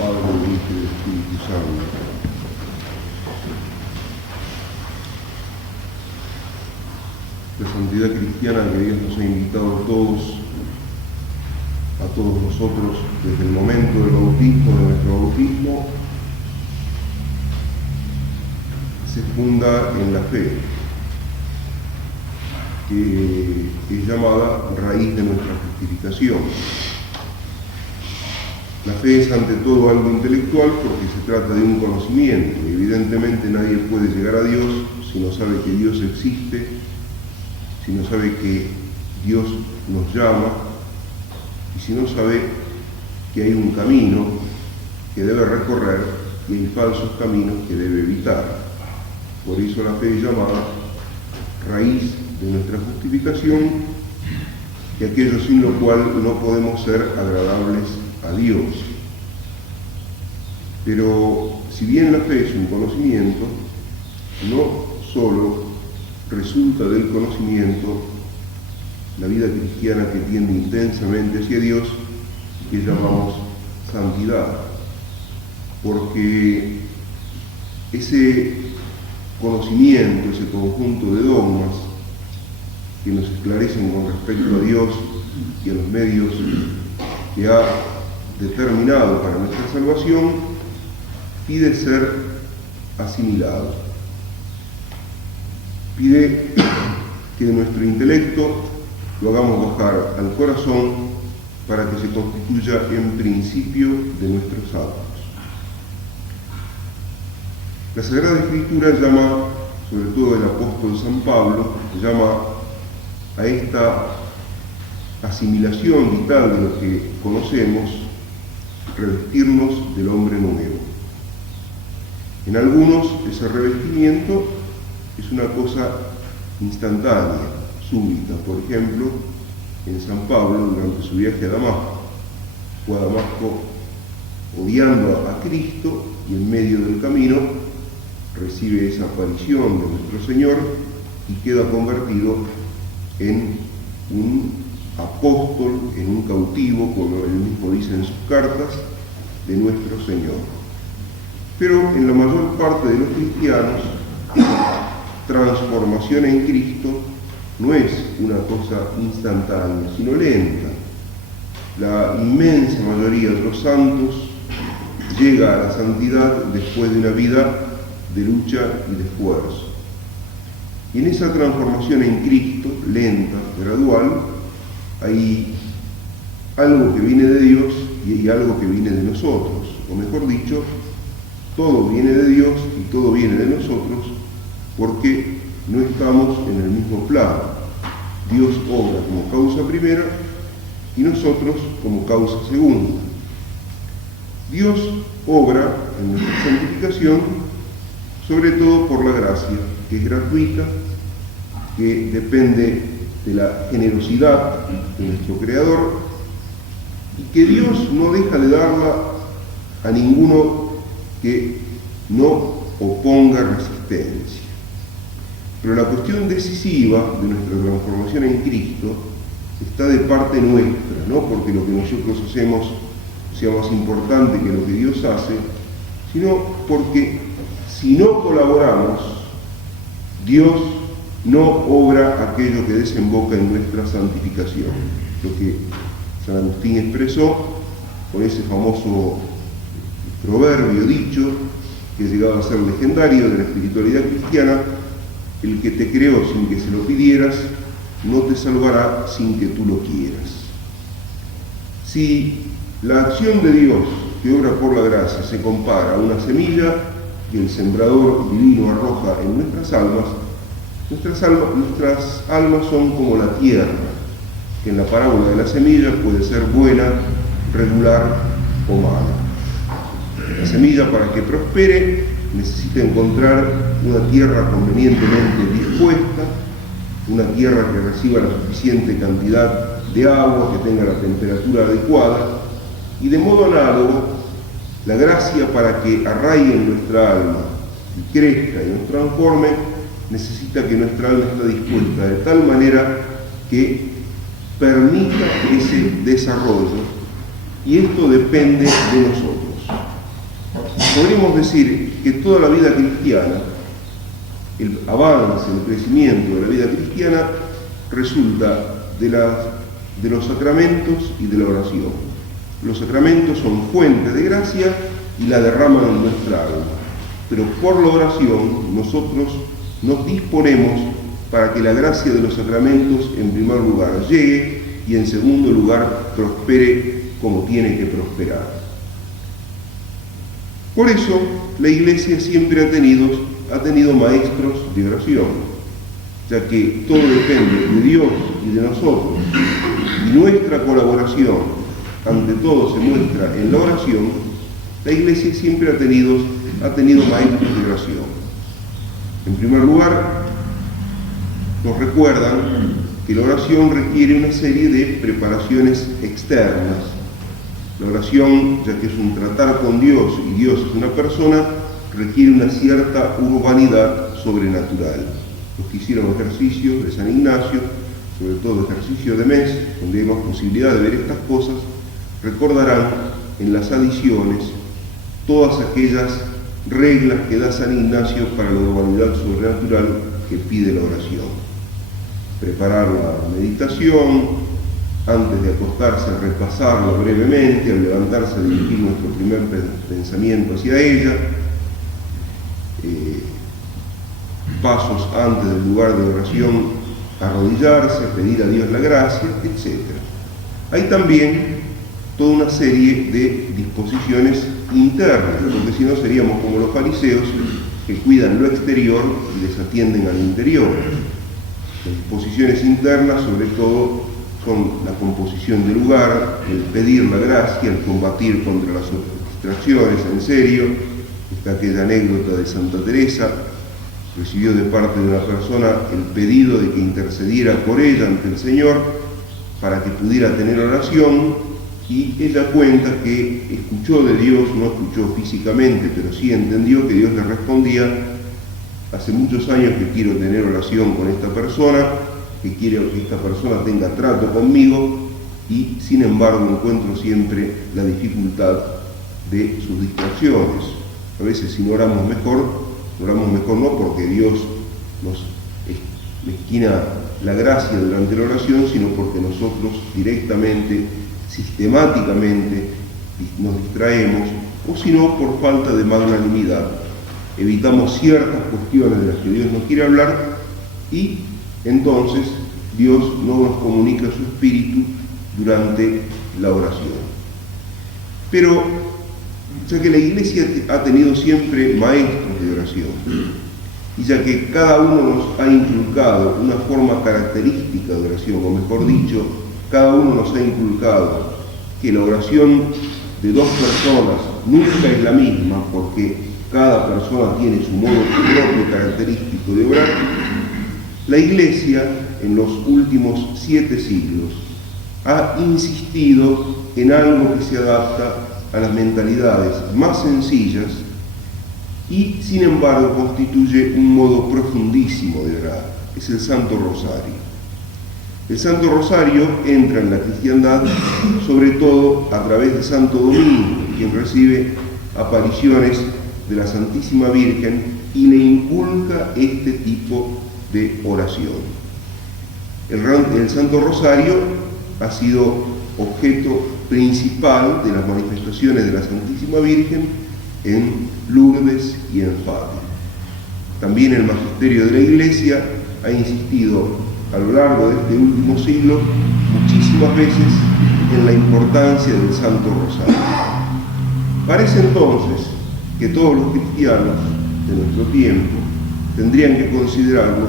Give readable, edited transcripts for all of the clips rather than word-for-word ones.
Padre, del Hijo y del Espíritu Santo. La santidad cristiana que Dios nos ha invitado a todos nosotros, desde el momento del bautismo, de nuestro bautismo, se funda en la fe, que es llamada raíz de nuestra justificación. La fe es ante todo algo intelectual porque se trata de un conocimiento. Evidentemente nadie puede llegar a Dios si no sabe que Dios existe, si no sabe que Dios nos llama y si no sabe que hay un camino que debe recorrer y hay falsos caminos que debe evitar. Por eso la fe es llamada raíz de nuestra justificación y aquello sin lo cual no podemos ser agradables a Dios. Pero si bien la fe es un conocimiento, no solo resulta del conocimiento la vida cristiana que tiende intensamente hacia Dios, que llamamos santidad, porque ese conocimiento, ese conjunto de dogmas que nos esclarecen con respecto a Dios y a los medios que ha determinado para nuestra salvación, pide ser asimilado. Pide que de nuestro intelecto lo hagamos bajar al corazón para que se constituya en principio de nuestros actos. La Sagrada Escritura llama, sobre todo el apóstol San Pablo, llama a esta asimilación vital de lo que conocemos, revestirnos del hombre nuevo. En algunos ese revestimiento es una cosa instantánea, súbita. Por ejemplo, en San Pablo, durante su viaje a Damasco, fue a Damasco odiando a Cristo y en medio del camino recibe esa aparición de nuestro Señor y queda convertido en un apóstol, en un cautivo, como él mismo dice en sus cartas, de nuestro Señor. Pero en la mayor parte de los cristianos, esa transformación en Cristo no es una cosa instantánea, sino lenta. La inmensa mayoría de los santos llega a la santidad después de una vida de lucha y de esfuerzo. Y en esa transformación en Cristo, lenta, gradual, hay algo que viene de Dios y hay algo que viene de nosotros. O mejor dicho, todo viene de Dios y todo viene de nosotros porque no estamos en el mismo plano. Dios obra como causa primera y nosotros como causa segunda. Dios obra en nuestra santificación sobre todo por la gracia, que es gratuita, que depende de la generosidad de nuestro Creador y que Dios no deja de darla a ninguno que no oponga resistencia. Pero la cuestión decisiva de nuestra transformación en Cristo está de parte nuestra, no porque lo que nosotros hacemos sea más importante que lo que Dios hace, sino porque si no colaboramos, Dios no obra aquello que desemboca en nuestra santificación. Lo que San Agustín expresó con ese famoso proverbio dicho que ha llegado a ser legendario de la espiritualidad cristiana: el que te creó sin que se lo pidieras, no te salvará sin que tú lo quieras. Si la acción de Dios que obra por la gracia se compara a una semilla que el sembrador divino arroja en nuestras almas son como la tierra, que en la parábola de la semilla puede ser buena, regular o mala. La semilla, para que prospere, necesita encontrar una tierra convenientemente dispuesta, una tierra que reciba la suficiente cantidad de agua, que tenga la temperatura adecuada, y de modo análogo, la gracia, para que arraigue en nuestra alma y crezca y nos transforme, necesita que nuestra alma esté dispuesta de tal manera que permita ese desarrollo, y esto depende de nosotros. Podríamos decir que toda la vida cristiana, el avance, el crecimiento de la vida cristiana, resulta de los sacramentos y de la oración. Los sacramentos son fuente de gracia y la derraman en nuestra alma. Pero por la oración nosotros nos disponemos para que la gracia de los sacramentos en primer lugar llegue y en segundo lugar prospere como tiene que prosperar. Por eso la Iglesia siempre ha tenido maestros de oración, ya que todo depende de Dios y de nosotros, y nuestra colaboración ante todo se muestra en la oración. La Iglesia siempre ha tenido maestros de oración. En primer lugar, nos recuerdan que la oración requiere una serie de preparaciones externas. La oración, ya que es un tratar con Dios y Dios es una persona, requiere una cierta urbanidad sobrenatural. Los que hicieron ejercicio de San Ignacio, sobre todo ejercicio de mes, donde hay más posibilidad de ver estas cosas, recordarán en las adiciones todas aquellas reglas que da San Ignacio para la urbanidad sobrenatural que pide la oración. Preparar la meditación, antes de acostarse repasarla brevemente, al levantarse dirigir nuestro primer pensamiento hacia ella, pasos antes del lugar de oración, arrodillarse, pedir a Dios la gracia, etc. Hay también toda una serie de disposiciones internas, porque si no seríamos como los fariseos que cuidan lo exterior y desatienden al interior. Las disposiciones internas, sobre todo, son la composición del lugar, el pedir la gracia, el combatir contra las distracciones en serio. Está aquella anécdota de Santa Teresa, recibió de parte de una persona el pedido de que intercediera por ella ante el Señor para que pudiera tener oración, y ella cuenta que escuchó de Dios, no escuchó físicamente, pero sí entendió que Dios le respondía: hace muchos años que quiero tener oración con esta persona, que quiero que esta persona tenga trato conmigo, y sin embargo encuentro siempre la dificultad de sus distracciones. A veces si no oramos mejor no porque Dios nos esquina la gracia durante la oración, sino porque nosotros directamente, sistemáticamente nos distraemos, o si no por falta de magnanimidad. Evitamos ciertas cuestiones de las que Dios nos quiere hablar y entonces Dios no nos comunica su espíritu durante la oración. Pero ya que la Iglesia ha tenido siempre maestros de oración, y ya que cada uno nos ha inculcado una forma característica de oración, o mejor dicho, cada uno nos ha inculcado que la oración de dos personas nunca es la misma, porque cada persona tiene su modo propio característico de orar, la Iglesia en los últimos 7 siglos ha insistido en algo que se adapta a las mentalidades más sencillas y sin embargo constituye un modo profundísimo de orar. Es el Santo Rosario. El Santo Rosario entra en la cristiandad sobre todo a través de Santo Domingo, quien recibe apariciones de la Santísima Virgen y le inculca este tipo de oración. El Santo Rosario ha sido objeto principal de las manifestaciones de la Santísima Virgen en Lourdes y en Fátima. También el magisterio de la Iglesia ha insistido a lo largo de este último siglo muchísimas veces en la importancia del Santo Rosario. Parece entonces que todos los cristianos de nuestro tiempo tendrían que considerarlo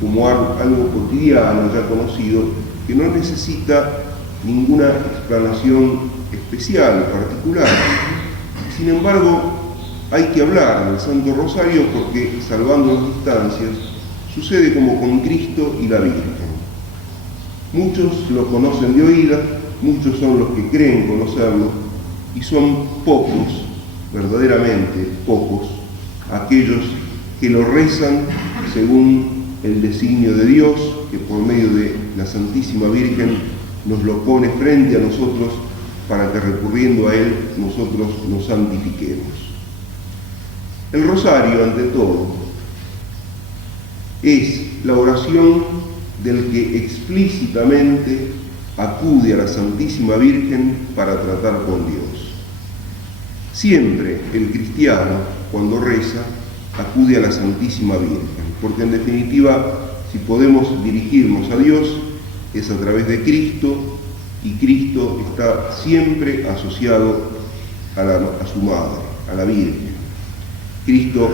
como algo cotidiano, ya conocido, que no necesita ninguna explanación especial, particular. Sin embargo, hay que hablar del Santo Rosario porque, salvando las distancias, sucede como con Cristo y la Virgen. Muchos lo conocen de oída, muchos son los que creen conocerlo, y son pocos, verdaderamente pocos, aquellos que lo rezan según el designio de Dios, que por medio de la Santísima Virgen nos lo pone frente a nosotros para que recurriendo a Él nosotros nos santifiquemos. El rosario, ante todo, es la oración del que explícitamente acude a la Santísima Virgen para tratar con Dios. Siempre el cristiano, cuando reza, acude a la Santísima Virgen, porque en definitiva, si podemos dirigirnos a Dios, es a través de Cristo, y Cristo está siempre asociado a su madre, a la Virgen. Cristo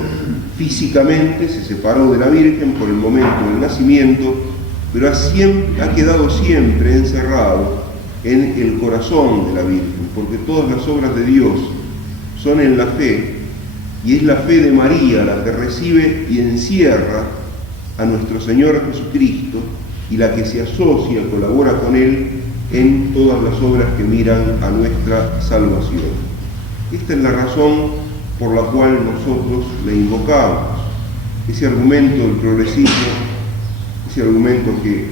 físicamente se separó de la Virgen por el momento del nacimiento, pero ha quedado siempre encerrado en el corazón de la Virgen, porque todas las obras de Dios son en la fe, y es la fe de María la que recibe y encierra a nuestro Señor Jesucristo, y la que se asocia, colabora con Él en todas las obras que miran a nuestra salvación. Esta es la razón por la cual nosotros le invocamos. Ese argumento del progresismo, ese argumento que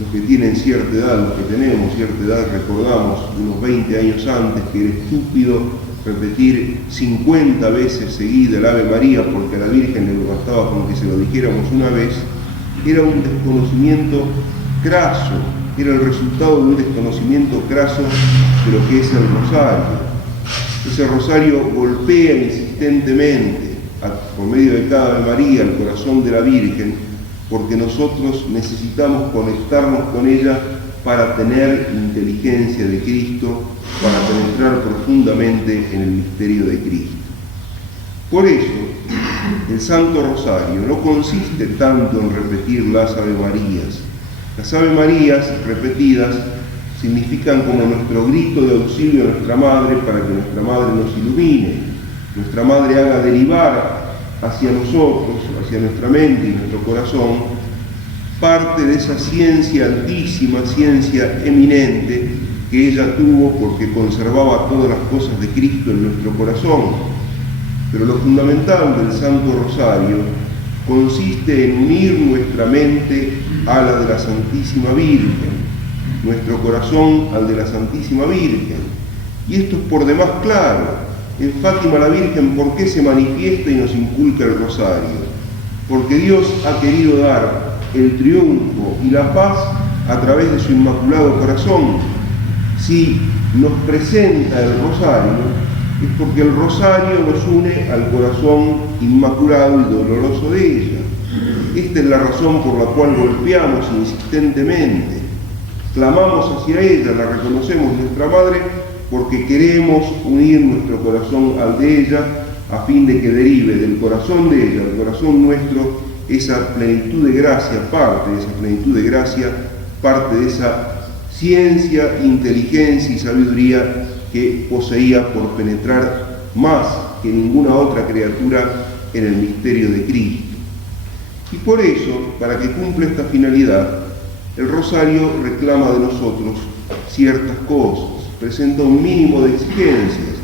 los que tienen cierta edad, los que tenemos cierta edad, recordamos unos 20 años antes que era estúpido repetir 50 veces seguida el Ave María porque a la Virgen le bastaba con que se lo dijéramos una vez, era un desconocimiento craso, era el resultado de un desconocimiento craso de lo que es el rosario. Ese rosario golpea insistentemente, por medio de cada Ave María, el corazón de la Virgen, porque nosotros necesitamos conectarnos con ella para tener inteligencia de Cristo, para penetrar profundamente en el misterio de Cristo. Por eso, el Santo Rosario no consiste tanto en repetir las Ave Marías. Las Ave Marías repetidas significan como nuestro grito de auxilio a nuestra Madre para que nuestra Madre nos ilumine, nuestra Madre haga derivar hacia nosotros, hacia nuestra mente y nuestro corazón, parte de esa ciencia altísima, ciencia eminente que ella tuvo porque conservaba todas las cosas de Cristo en nuestro corazón. Pero lo fundamental del Santo Rosario consiste en unir nuestra mente a la de la Santísima Virgen, nuestro corazón al de la Santísima Virgen. Y esto es por demás claro. En Fátima la Virgen, ¿por qué se manifiesta y nos inculca el rosario? Porque Dios ha querido dar el triunfo y la paz a través de su Inmaculado Corazón. Si nos presenta el rosario, es porque el rosario nos une al corazón inmaculado y doloroso de ella. Esta es la razón por la cual golpeamos insistentemente, clamamos hacia ella, la reconocemos nuestra Madre, porque queremos unir nuestro corazón al de ella, a fin de que derive del corazón de ella, del corazón nuestro, esa plenitud de gracia, parte de esa plenitud de gracia, parte de esa ciencia, inteligencia y sabiduría que poseía por penetrar más que ninguna otra criatura en el misterio de Cristo. Y por eso, para que cumpla esta finalidad, el rosario reclama de nosotros ciertas cosas, presenta un mínimo de exigencias,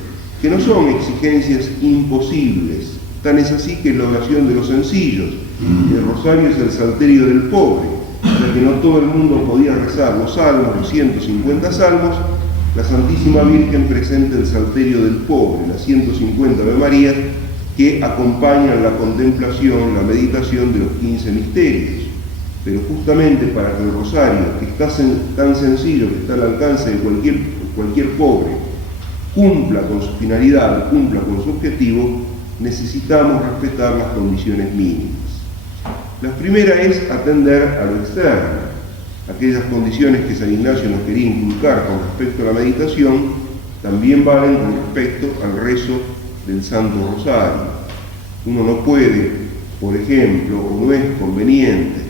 que no son exigencias imposibles. Tan es así que es la oración de los sencillos. El rosario es el salterio del pobre, ya que no todo el mundo podía rezar los salmos, los 150 salmos. La Santísima Virgen presenta el salterio del pobre, las 150 Ave Marías, que acompañan la contemplación, la meditación de los 15 misterios. Pero justamente para que el rosario, que está tan sencillo, que está al alcance de cualquier pobre, cumpla con su finalidad, cumpla con su objetivo, necesitamos respetar las condiciones mínimas. La primera es atender a lo externo. Aquellas condiciones que San Ignacio nos quería inculcar con respecto a la meditación, también valen con respecto al rezo del Santo Rosario. Uno no puede, por ejemplo, o no es conveniente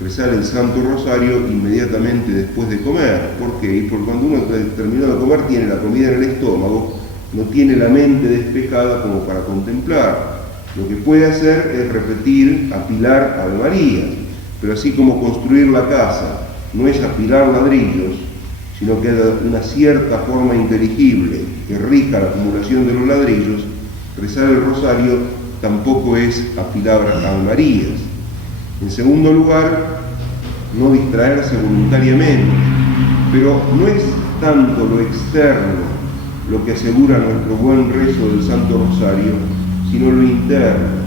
rezar el Santo Rosario inmediatamente después de comer. ¿Por qué? Porque cuando uno terminó de comer tiene la comida en el estómago, no tiene la mente despejada como para contemplar. Lo que puede hacer es repetir, apilar Ave María, pero así como construir la casa no es apilar ladrillos, sino que de una cierta forma inteligible que rija la acumulación de los ladrillos, rezar el rosario tampoco es apilar Ave Marías. En segundo lugar, no distraerse voluntariamente, pero no es tanto lo externo lo que asegura nuestro buen rezo del Santo Rosario, sino lo interno.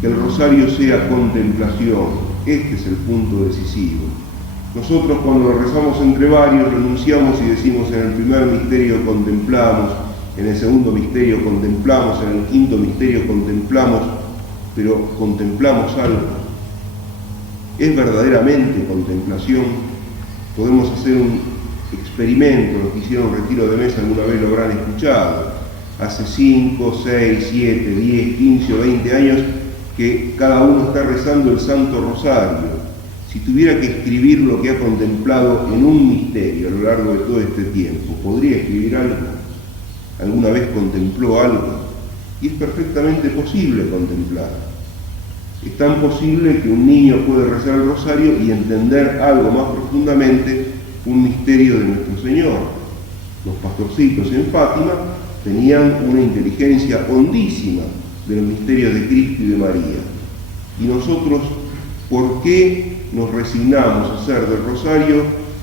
Que el rosario sea contemplación. Este es el punto decisivo. Nosotros cuando lo rezamos entre varios, renunciamos y decimos en el primer misterio contemplamos, en el segundo misterio contemplamos, en el quinto misterio contemplamos, pero contemplamos algo. ¿Es verdaderamente contemplación? Podemos hacer un experimento, los que hicieron retiro de mesa alguna vez lo habrán escuchado. Hace 5, 6, 7, 10, 15 o 20 años que cada uno está rezando el Santo Rosario. Si tuviera que escribir lo que ha contemplado en un misterio a lo largo de todo este tiempo, ¿podría escribir algo? ¿Alguna vez contempló algo? Y es perfectamente posible contemplar. Es tan posible que un niño puede rezar el rosario y entender algo más profundamente un misterio de nuestro Señor. Los pastorcitos en Fátima tenían una inteligencia hondísima de los misterios de Cristo y de María. Y nosotros, ¿por qué nos resignamos a hacer del rosario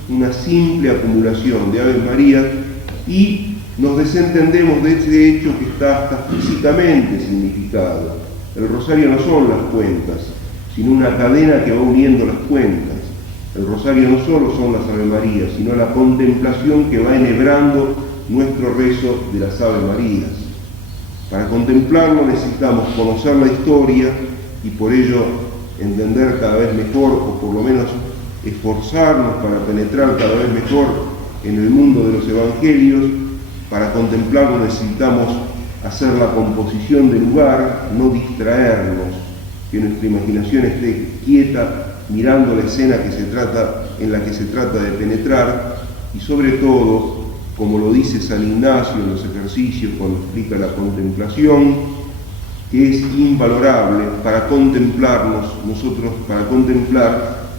una simple acumulación de Ave María y nos desentendemos de ese hecho que está hasta físicamente significado? El rosario no son las cuentas, sino una cadena que va uniendo las cuentas. El rosario no solo son las Ave Marías, sino la contemplación que va enhebrando nuestro rezo de las Ave Marías. Para contemplarlo necesitamos conocer la historia y por ello entender cada vez mejor, o por lo menos esforzarnos para penetrar cada vez mejor en el mundo de los evangelios. Para contemplarlo necesitamos hacer la composición del lugar, no distraernos, que nuestra imaginación esté quieta mirando la escena en la que se trata de penetrar, y sobre todo, como lo dice San Ignacio en los ejercicios cuando explica la contemplación, que es invalorable. Para contemplar,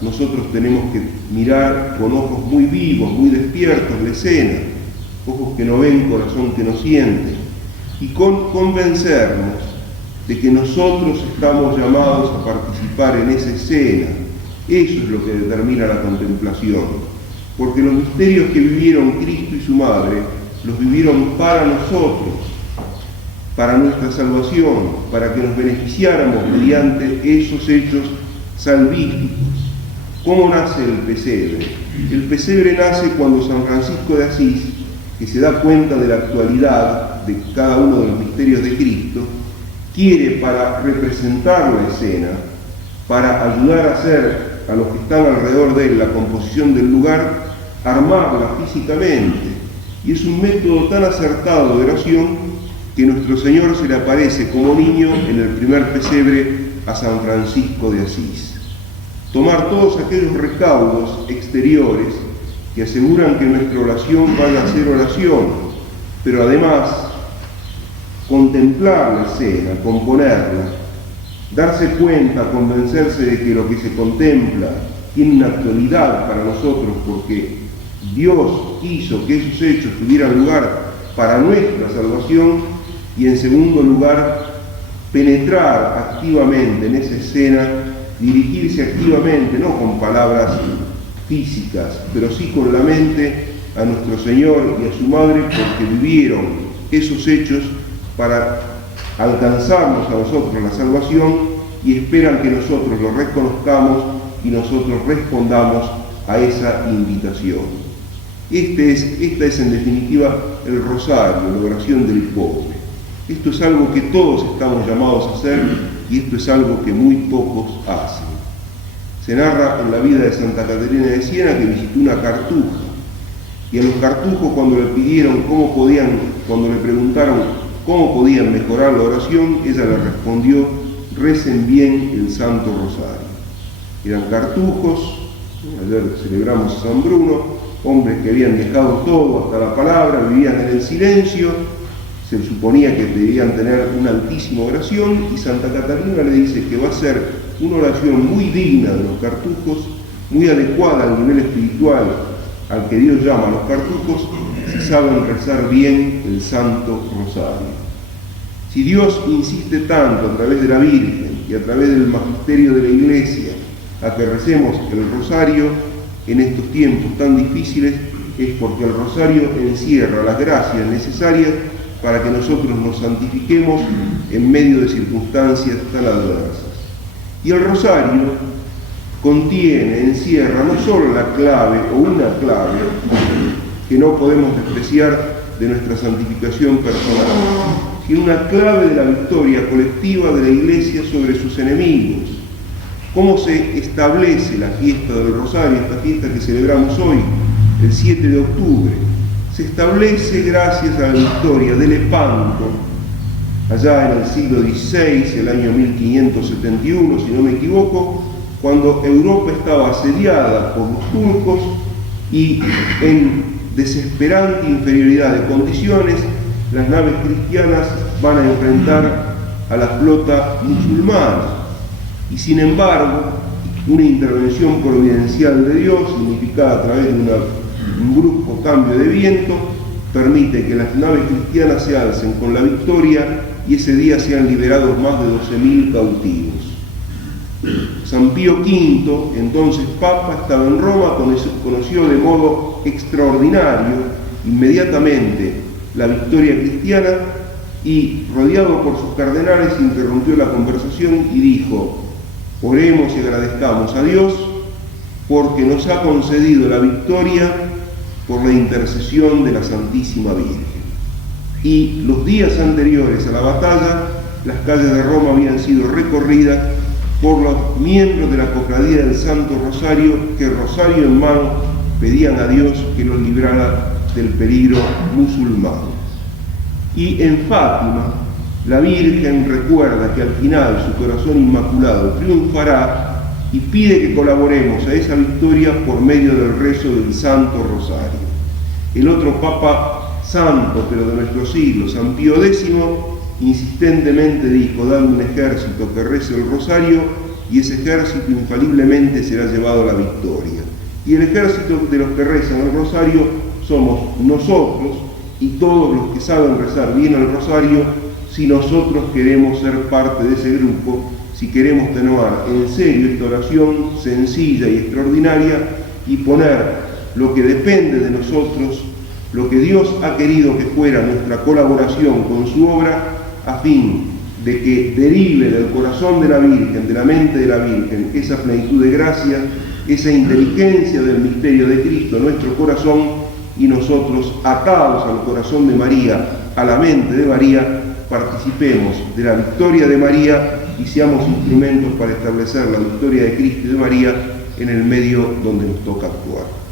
nosotros tenemos que mirar con ojos muy vivos, muy despiertos la escena, ojos que no ven, corazón que no siente, y convencernos de que nosotros estamos llamados a participar en esa escena. Eso es lo que determina la contemplación, porque los misterios que vivieron Cristo y su Madre los vivieron para nosotros, para nuestra salvación, para que nos beneficiáramos mediante esos hechos salvíficos. ¿Cómo nace el pesebre? El pesebre nace cuando San Francisco de Asís, que se da cuenta de la actualidad de cada uno de los misterios de Cristo, quiere, para representar la escena, para ayudar a hacer a los que están alrededor de él la composición del lugar, armarla físicamente. Y es un método tan acertado de oración que nuestro Señor se le aparece como niño en el primer pesebre a San Francisco de Asís. Tomar todos aquellos recaudos exteriores que aseguran que nuestra oración vaya a ser oración, pero además contemplar la escena, componerla, darse cuenta, convencerse de que lo que se contempla tiene una actualidad para nosotros, porque Dios quiso que esos hechos tuvieran lugar para nuestra salvación, y en segundo lugar, penetrar activamente en esa escena, dirigirse activamente, no con palabras físicas, pero sí con la mente, a nuestro Señor y a su Madre, porque vivieron esos hechos para alcanzarnos a nosotros la salvación y esperan que nosotros lo reconozcamos y nosotros respondamos a esa invitación. Esta es en definitiva el rosario, la oración del pobre. Esto es algo que todos estamos llamados a hacer y esto es algo que muy pocos hacen. Se narra en la vida de Santa Caterina de Siena que visitó una cartuja, y a los cartujos cuando le preguntaron cómo podían mejorar la oración, ella le respondió: recen bien el Santo Rosario. Eran cartujos, ayer celebramos a San Bruno, hombres que habían dejado todo, hasta la palabra, vivían en el silencio, se suponía que debían tener una altísima oración, y Santa Catarina le dice que va a ser una oración muy digna de los cartujos, muy adecuada al nivel espiritual al que Dios llama a los cartujos, si saben rezar bien el Santo Rosario. Si Dios insiste tanto a través de la Virgen y a través del magisterio de la Iglesia a que recemos el rosario en estos tiempos tan difíciles, es porque el rosario encierra las gracias necesarias para que nosotros nos santifiquemos en medio de circunstancias tan adversas. Y el rosario encierra no solo la clave o una clave que no podemos despreciar de nuestra santificación personal, sino una clave de la victoria colectiva de la Iglesia sobre sus enemigos. ¿Cómo se establece la fiesta del Rosario, esta fiesta que celebramos hoy, el 7 de octubre? Se establece gracias a la victoria de Lepanto, allá en el siglo XVI, el año 1571, si no me equivoco, cuando Europa estaba asediada por los turcos y en desesperante inferioridad de condiciones, las naves cristianas van a enfrentar a la flota musulmana. Y sin embargo, una intervención providencial de Dios, significada a través de un brusco cambio de viento, permite que las naves cristianas se alcen con la victoria y ese día sean liberados más de 12.000 cautivos. San Pío V, entonces Papa, estaba en Roma, conoció de modo extraordinario, inmediatamente, la victoria cristiana y, rodeado por sus cardenales, interrumpió la conversación y dijo: oremos y agradezcamos a Dios porque nos ha concedido la victoria por la intercesión de la Santísima Virgen. Y los días anteriores a la batalla, las calles de Roma habían sido recorridas por los miembros de la Cofradía del Santo Rosario, que rosario en mano pedían a Dios que los librara del peligro musulmán. Y en Fátima, la Virgen recuerda que al final su corazón inmaculado triunfará y pide que colaboremos a esa victoria por medio del rezo del Santo Rosario. El otro Papa santo, pero de nuestro siglo, San Pío X, insistentemente dijo: dame un ejército que rece el rosario y ese ejército infaliblemente será llevado a la victoria. Y el ejército de los que rezan el rosario somos nosotros y todos los que saben rezar bien el rosario, si nosotros queremos ser parte de ese grupo, si queremos tomar en serio esta oración sencilla y extraordinaria y poner lo que depende de nosotros, lo que Dios ha querido que fuera nuestra colaboración con su obra, a fin de que derive del corazón de la Virgen, de la mente de la Virgen, esa plenitud de gracia, esa inteligencia del misterio de Cristo en nuestro corazón, y nosotros, atados al corazón de María, a la mente de María, participemos de la victoria de María y seamos instrumentos para establecer la victoria de Cristo y de María en el medio donde nos toca actuar.